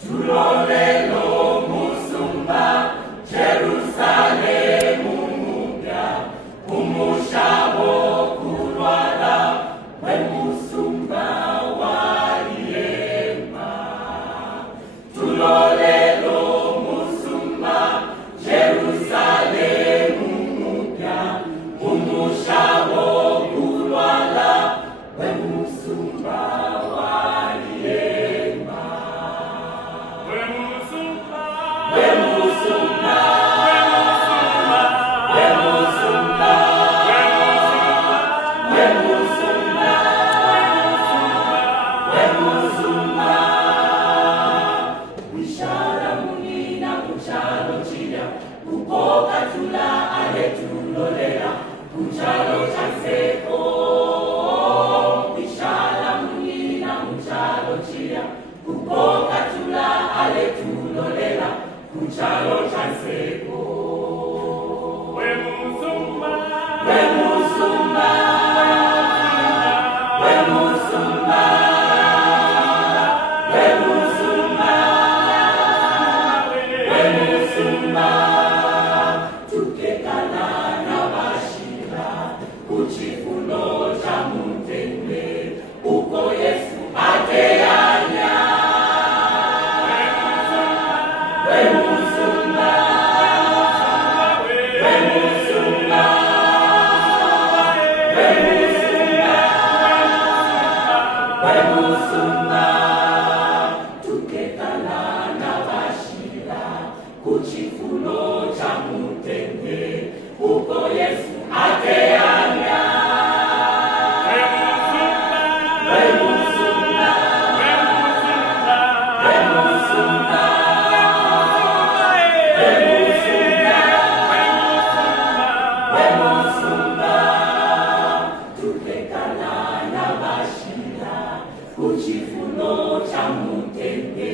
tulolelo musumba Jerusalemu mupya umushabo kulwala we musumba waliyema tulolelo musumba Jerusalemu mupya umushabo kulwala we musumba Kuchalo chanseko, ishala munina muchalo chia, kupoka tula ale tulolela, kuchalo chanseko. We musumba, we musumba, we musumba, we musumba, we musumba, tukekala kuchifuno cha mutende uko Yesu ateanya we musumba we musumba we musumba we musumba tukekala na bashira kuchifuno cha mutende uko Yesu ateanya kuchifuno cha mutende